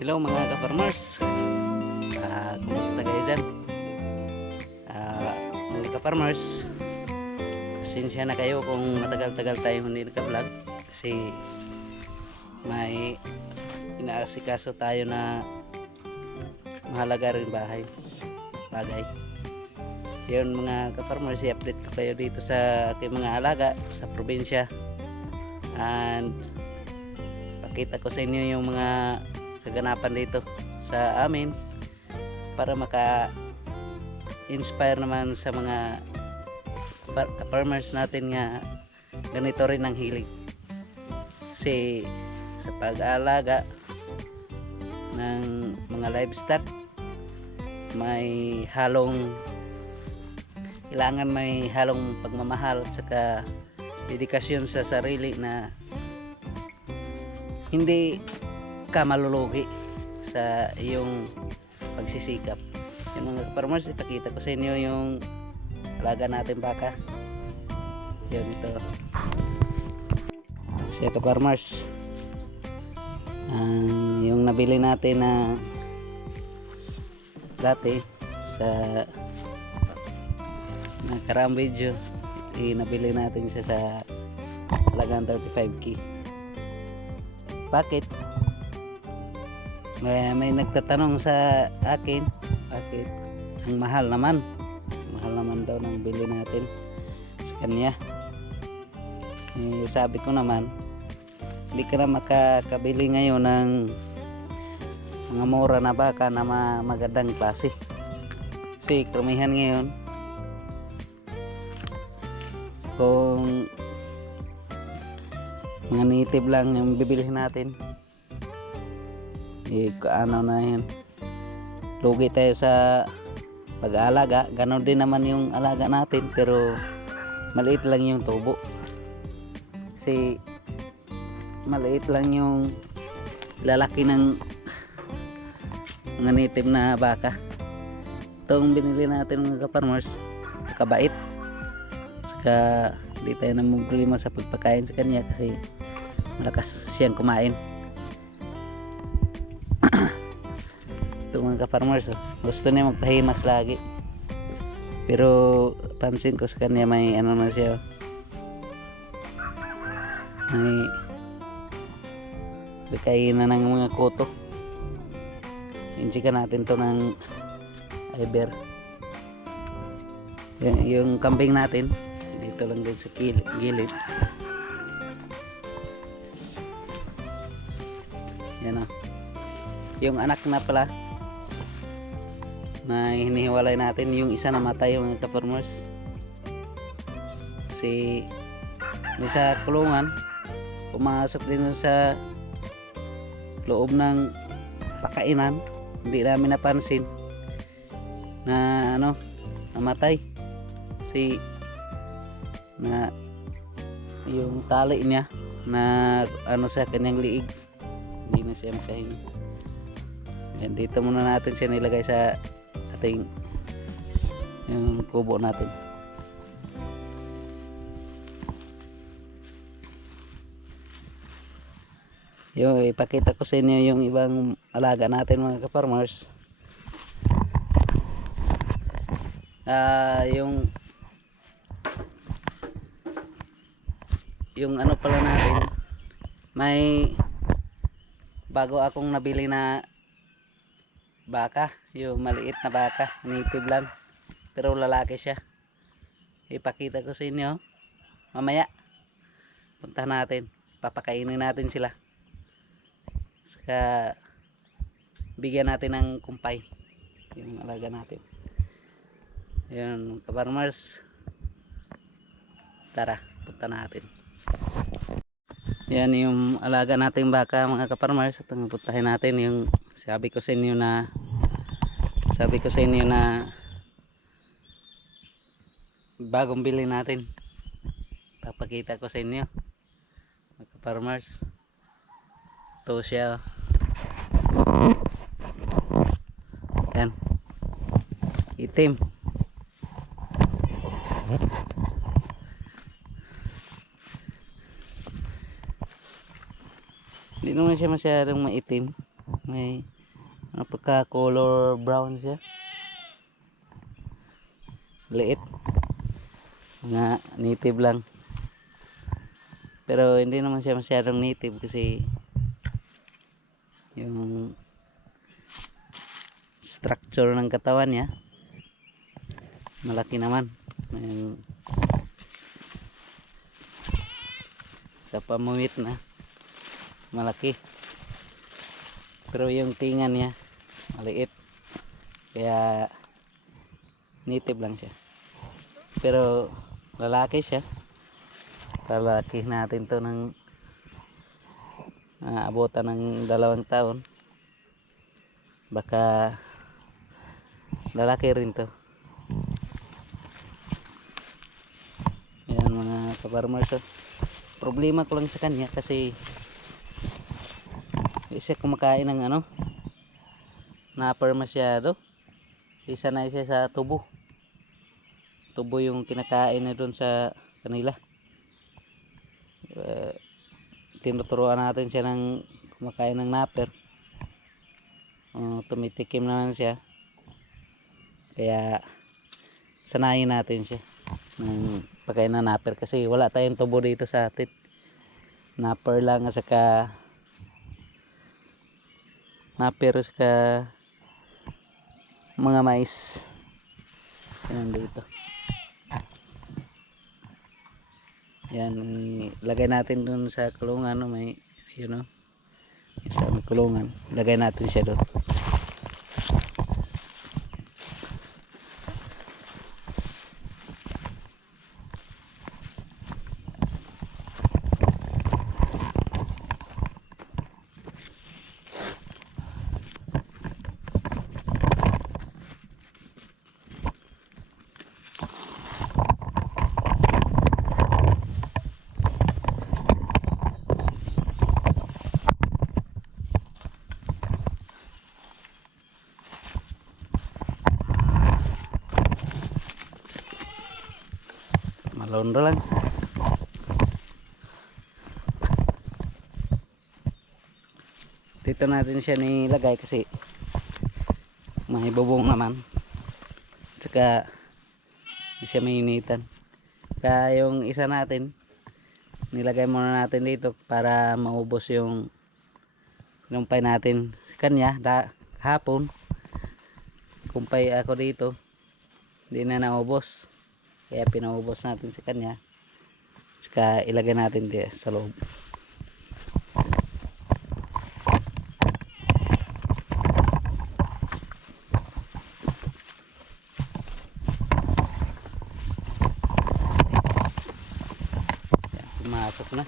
Hello mga ka-farmers. Kumusta kayo dyan? Mga ka-farmers, pasensya na kayo kung matagal-tagal tayo hindi naka-vlog kasi may inaasikaso tayo na mahalaga rin bagay. Yun mga ka-farmers, i-update ko kayo dito sa aking mga alaga sa probinsya, and pakita ko sa inyo yung mga kaganapan dito sa amin para maka-inspire naman sa mga farmers natin nga ganito rin ang hilig. Kasi sa pag-aalaga ng mga livestock may halong pagmamahal at saka dedikasyon sa sarili na hindi ka malulugi sa iyong pagsisikap. Yung mga farmers, ipakita ko sa inyo yung alaga natin baka. Yun, ito siya ka farmers, yung nabili natin na dati sa nakaraang video, nabili natin siya sa halagang 35k. Bakit? May nagtatanong sa akin, bakit ang mahal naman daw ng bili natin sa kanya. Sabi ko naman, hindi ka na makakabili ngayon ng mga mura na baka na magandang klase, kasi karamihan ngayon kung mga native lang yung bibilihin natin, ano na yun, lugi tayo sa pag-aalaga. Ganon din naman yung alaga natin, pero maliit lang yung tubo, kasi maliit lang yung lalaki ng mga native na baka. Itong binili natin mga ka-farmers, kabait, saka hindi tayo na problema sa pagpakain sa kanya kasi malakas siyang kumain. Ito mga ka-farmers, gusto niya magpahimas lagi, pero pansin ko sa kanya may ano na siya, may kainan ng mga kuto. Insikan natin to ng iber. Yung kambing natin dito lang din sa gilid. Yan o, yung anak na pala na hinihiwalay natin, yung isa namatay mga ka-farmers kasi may sa kulungan, pumasok din sa loob ng pakainan, hindi namin napansin na namatay si na yung tali niya na sa kanyang liig, hindi na siya makahinga. Yan, dito muna natin siya nilagay sa ating yung kubo natin. Yung ipakita ko sa inyo yung ibang alaga natin mga ka-farmers. Yung ano pala natin, may bago akong nabili na baka, yung maliit na baka, native lang pero lalaki siya. Ipakita ko sa inyo mamaya. Punta natin, papakainin natin sila, saka bigyan natin ng kumpay yung alaga natin. Yun ka-farmers, tara punta natin. Yan yung alaga natin baka mga ka-farmers, at puntahin natin yung sabi ko sa inyo na bagong bili natin. Papakita ko sa inyo mga ka-farmers. Ito siya, yan, itim. Hindi naman siya masyadong maitim, May pagka color brown siya. Liit. Mga native lang. Pero hindi naman siya masyadong native kasi yung structure ng katawan niya malaki naman. Yung sa pamuwit na malaki. Pero yung tinga niya maliit. Kaya native lang siya. Pero lalaki siya. Lalaki natin to ng abutan ng 2 taon. Baka lalaki rin to. Yan mga ka-farmers. Problema ko lang sa kanya kasi hindi siya kumakain ng napper masyado. Sanay siya sa tubo. Tubo yung kinakain na doon sa kanila. Tinuturuan natin siya ng kumakain ng napper. Tumitikim naman siya. Kaya sanayin natin siya ng pagkain ng napper kasi wala tayong tubo dito sa atin. Napper lang at saka napper saka mga mais. Yan dito. Yan, lagay natin dun sa kulungan, no? May, sa may kulungan. Lagay natin siya doon. Malondro lang. Dito natin siya nilagay kasi may bubong naman. Tsaka hindi siya mainitan. Kaya yung isa natin nilagay muna natin dito para maubos yung lumpay natin sa kanya hapon. Kumpay ako dito, hindi na naubos. Kaya pinaubos natin sa kanya. Saka ilagay natin dito sa loob. Pumasok na.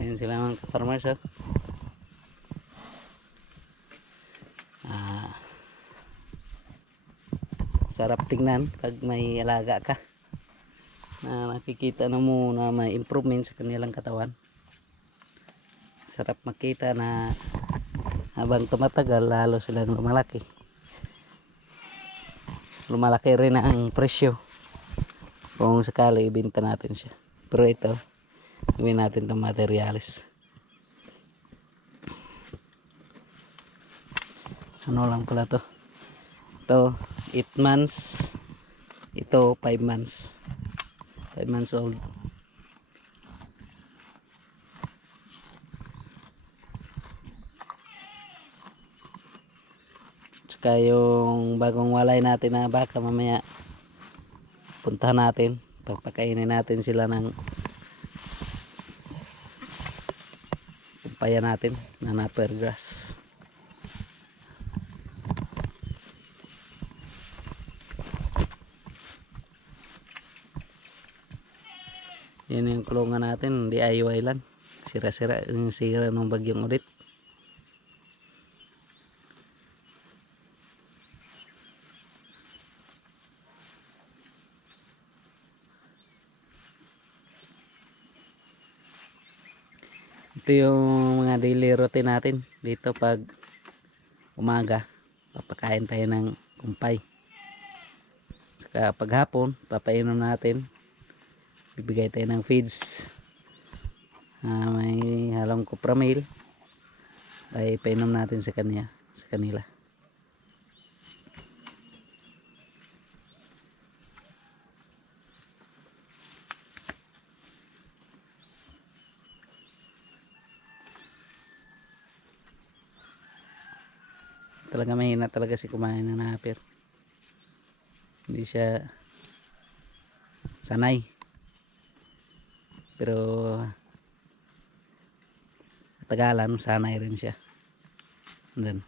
Ayan sila mga farmers. Sarap tingnan pag may alaga ka na nakikita na mo na may improvement sa kanilang katawan. Sarap makita na habang tumatagal lalo silang lumalaki. Lumalaki rin ang presyo kung sakali ibenta natin siya. Pero ito gawin natin itong materialis. Ano lang pala to. Ito 8 months. Ito 5 months. 5 months old. Tsaka yung bagong walay natin na baka mamaya puntahan natin. Pagpakainin natin sila ng kumpaya natin na napper grass. Yan yung kulungan natin, DIY lang. sira-sira yung sira ng bagyong ulit. Ito yung mga daily routine natin dito pag umaga. Papakain tayo ng kumpay. Saka pag hapon, papainom natin. Bibigay tayo ng feeds. May halong copramil. Ay painom natin sa kanila. Talaga mahina talaga si kumain ng napir. Hindi siya sanay. Pero tagalan sanay rin siya. Then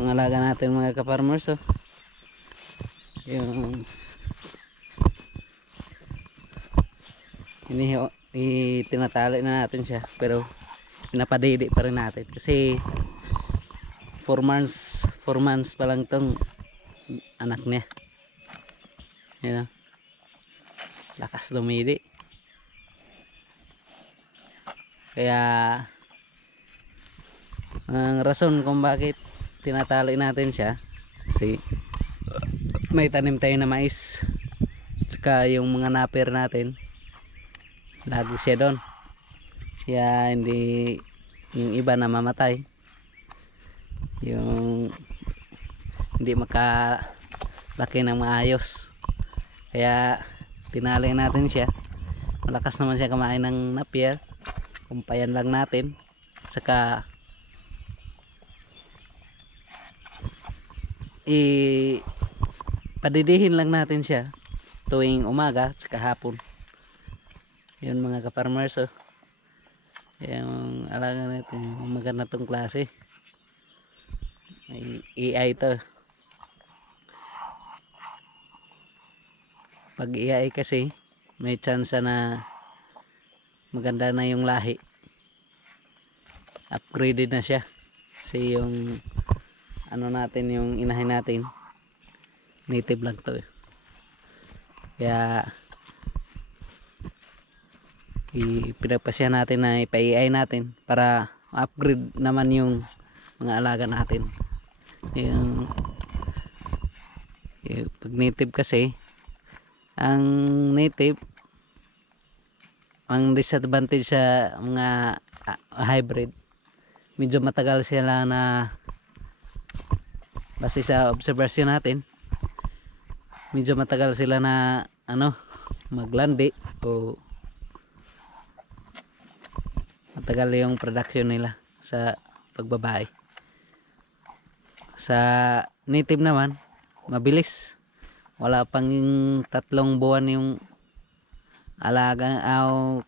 yung alaga natin mga ka-farmers, oh. Yung tinatali na natin siya, pero pinapadidi pa rin natin kasi 4 months pa lang tong anak niya. Yan, lakas dumidi. Kaya ang rason kung bakit tinatali natin siya kasi may tanim tayo na mais, tsaka yung mga napir natin lagi siya doon, kaya hindi yung iba na mamatay, yung hindi makalaki ng maayos, kaya tinali natin siya. Malakas naman siya kumain ng napier, kumpayan lang natin, saka padidihin lang natin siya tuwing umaga saka hapon. Yun mga ka-farmers, oh. Yung alaga natin, maganda tong klase. May AI to. Pag AI kasi may chance na maganda na yung lahi, upgraded na siya. Kasi yung ano natin, yung inahin natin native lang to, eh. Kaya pinagpasya natin na ipa-AI natin para upgrade naman yung mga alaga natin. Yung pag native kasi, ang native, ang disadvantage sa mga hybrid, medyo matagal sila na, base sa observation natin, medyo matagal sila na maglandi, o matagal yung production nila sa pagbabae. Sa native naman mabilis, wala pang 3 buwan yung alaga o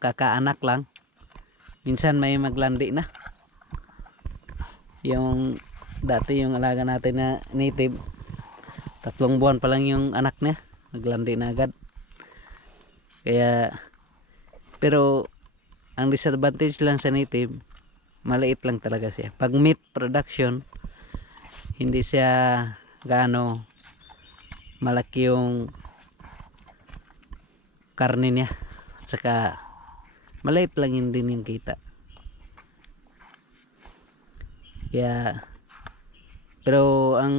kakaanak lang, minsan may maglandi na. Yung dati yung alaga natin na native, 3 buwan pa lang yung anak niya, naglandi na agad. Kaya pero ang disadvantage lang sa native, maliit lang talaga siya. Pag meat production, hindi siya gaano malaki yung karne niya, at saka maliit lang yun din yung kita. Kaya pero ang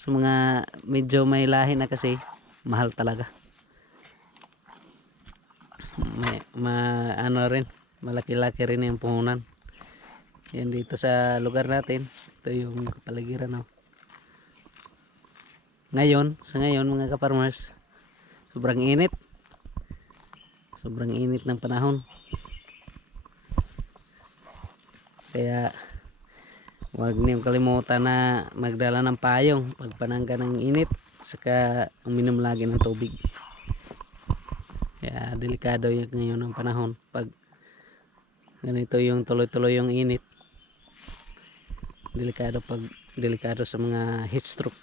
sa mga medyo may lahi na kasi, mahal talaga. Ano rin, malaki-laki rin yung puhunan. Yan dito sa lugar natin, ito yung kapaligiran, oh. Sa ngayon mga ka-farmers, sobrang init ng panahon, kaya Huwag niyong kalimutan na magdala ng payong pag panangga ng init, saka uminom lagi ng tubig. Kaya delikado yung ngayon ng panahon pag ganito yung tuloy-tuloy yung init. Delikado sa mga heat stroke.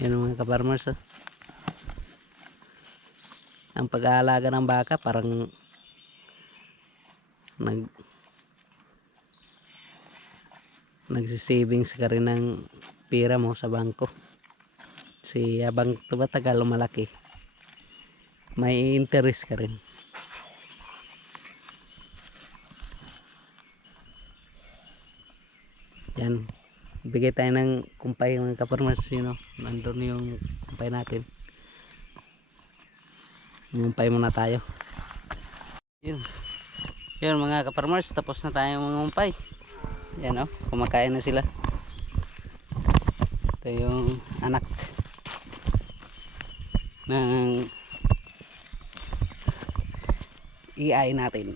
Yan mga ka-farmers, oh. Ang pag-aalaga ng baka parang nagsisavings ka rin ng pera mo sa bangko. Kasi habang tumatagal lumalaki, may interest ka rin. Yan, bigay tayo ng kumpay mga ka-farmers, nandun yung kumpay natin. Ngumpay muna tayo. Yun mga ka-farmers, tapos na tayo mangumpay. Yan, oh, kumakain na sila. Ito yung anak ng EI natin.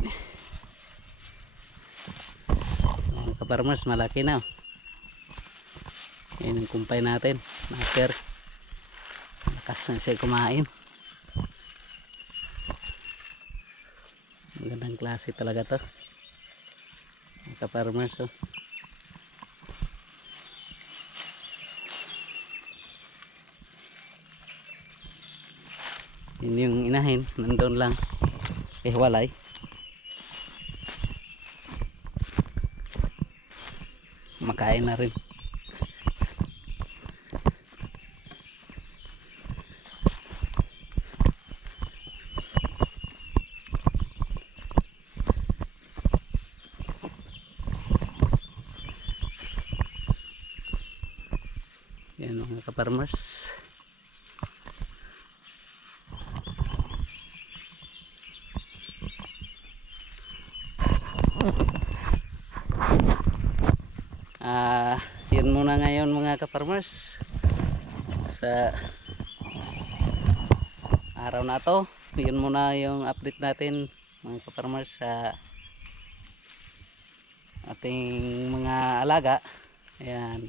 Mga ka-farmers, malaki na, oh. Yan yung kumpay natin, naker. Lakas na siya kumain. Magandang klase talaga to mga ka-farmers, oh. Yun yung inahin, nandun lang walay. Makain na rin. Yan mga ka-farmers. Yun muna ngayon mga ka-farmers sa araw na to. Yun muna yung update natin mga ka-farmers sa ating mga alaga. Ayan,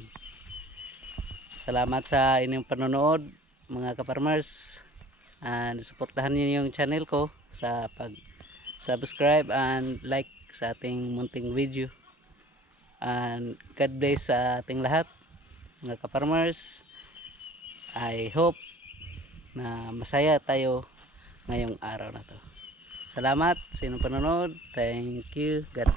salamat sa inyong panonood mga ka-farmers, and suportahan niyo yung channel ko sa pag subscribe and like sa ating munting video. And God bless sa ating lahat mga ka-farmers. I hope na masaya tayo ngayong araw na to. Salamat sa inyong panonood. Thank you. God